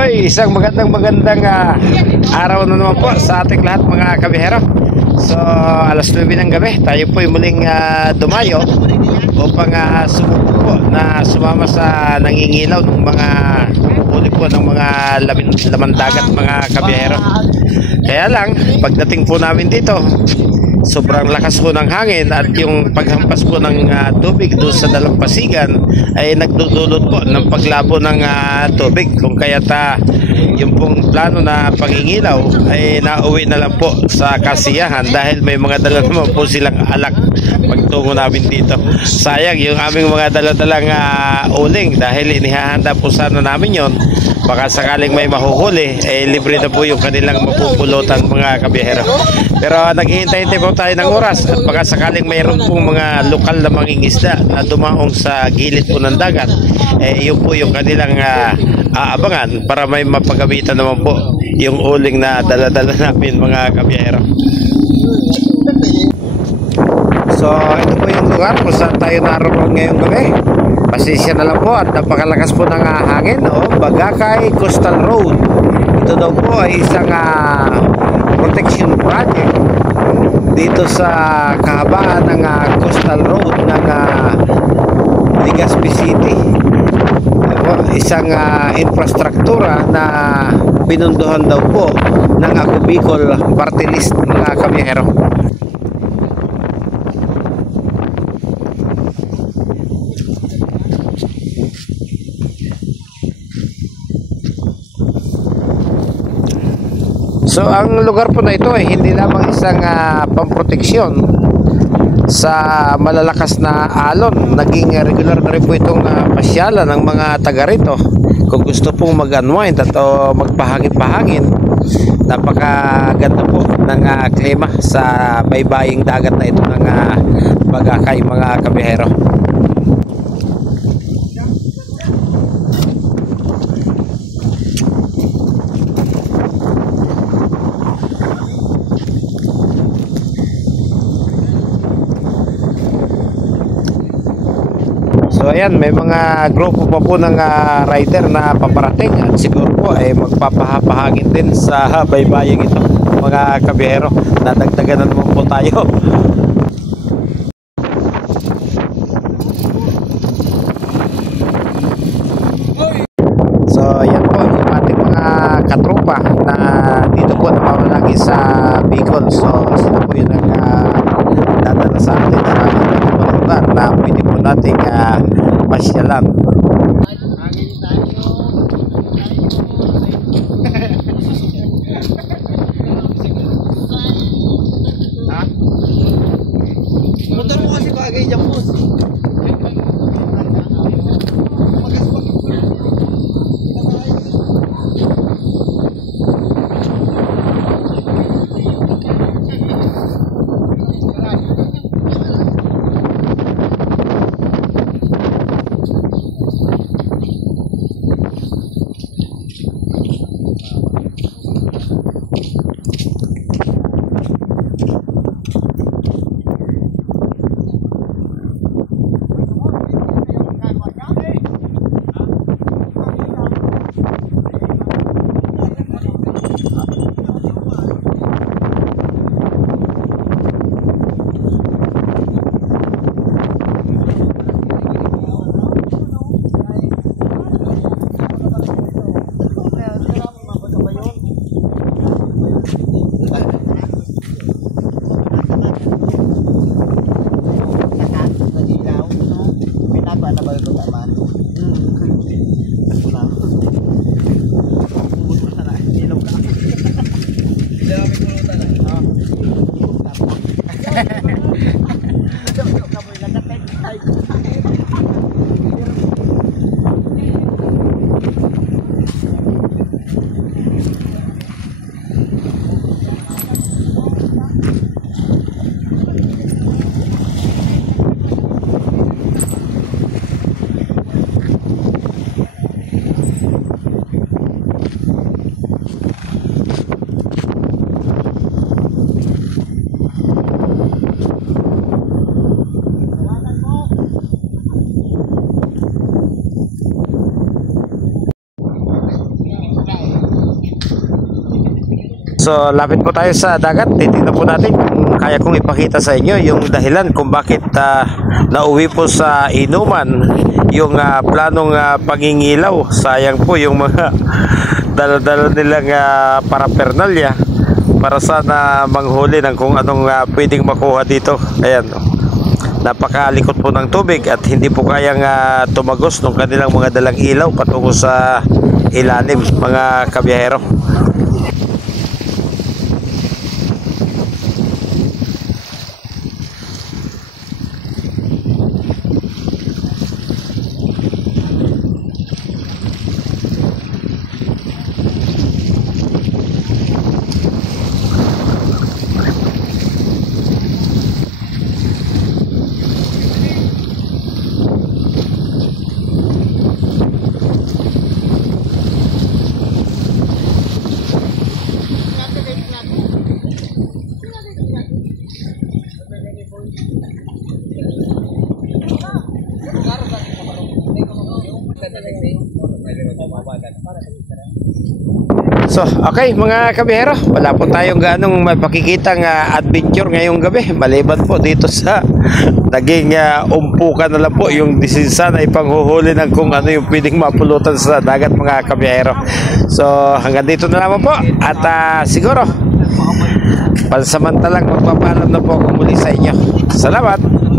Hoy, isang magandang araw na naman po sa ating lahat mga kabihero. So, alas 9 ng gabi, tayo po muling dumayo upang sumubok po na sumama sa nangingilaw ng mga huli po ng mga laman dagat mga kabihero. Kaya lang, pagdating po namin dito, sobrang lakas po ng hangin at yung paghampas po ng tubig doon sa dalampasigan ay nagdudulot po ng paglabo ng tubig. Kung kaya't yung pong plano na pangingilaw ay nauwi na lang po sa kasiyahan dahil may mga dala naman po silang alak pagtungo namin dito. Sayang yung aming mga dala-dalang uling dahil inihahanda po sana namin yon. Baka sakaling may mahuhuli, libre na po yung kanilang mapupulutan mga kabiyahero. Pero naghihintay-hintay po tayo ng oras at baka sakaling mayroon pong mga lokal na mangingisda na dumaong sa gilid po ng dagat, yun po yung kanilang aabangan para may mapagamitan naman po yung uling na dala-dala namin mga kabiyahero. So ito po yung lugar kung saan tayo naroon ngayong gabi. Pasensya na lang po at napakalakas po ng hangin. Bagakay Coastal Road, ito daw po ay isang protection project dito sa kahabaan ng Coastal Road ng Legazpi City. Isang infrastruktura na pinunduhan daw po ng Ako Bicol Party List mga kabiyahero. So ang lugar po na ito ay hindi lamang isang pamproteksyon sa malalakas na alon, naging regular na rin po itong pasyalan ng mga taga rito kung gusto pong mag-unwind at magpahangin-pahangin. Napakaganda po ng klima sa baybaying dagat na ito ng Bagakay mga kabihero. So ayan, may mga grupo pa po ng rider na paparating at siguro po ay magpapahapahangin din sa baybayang ito mga kabihero. Nadagdagan na naman po tayo. So ayan po yung ating mga katropa na dito po namamalagi sa Bicol. So sila po yung dadala sa atin sa lugar na pwede po nating pasyalan. Motor mo kasi bagay dyan po. So lapit po tayo sa dagat. Titignan po natin kung kaya kong ipakita sa inyo yung dahilan kung bakit nauwi po sa inuman yung planong pangingilaw. Sayang po yung mga dala-dala nilang paraphernalia para sana manghuli ng kung anong pwedeng makuha dito. Ayan, napakalikot po ng tubig at hindi po kayang tumagos ng kanilang mga dalang ilaw patungo sa ilalim, mga kabiyahero. So, okay mga kabihero, wala po tayong ganong mapakikitang adventure ngayong gabi. Maliban po dito sa naging umpukan na lang po yung decision na ipanghuhuli ng kung ano yung pwedeng mapulutan sa dagat, mga kabihero. So, hanggang dito na naman po. At siguro, pansamantalang magpapaalam na po ako muli sa inyo. Salamat!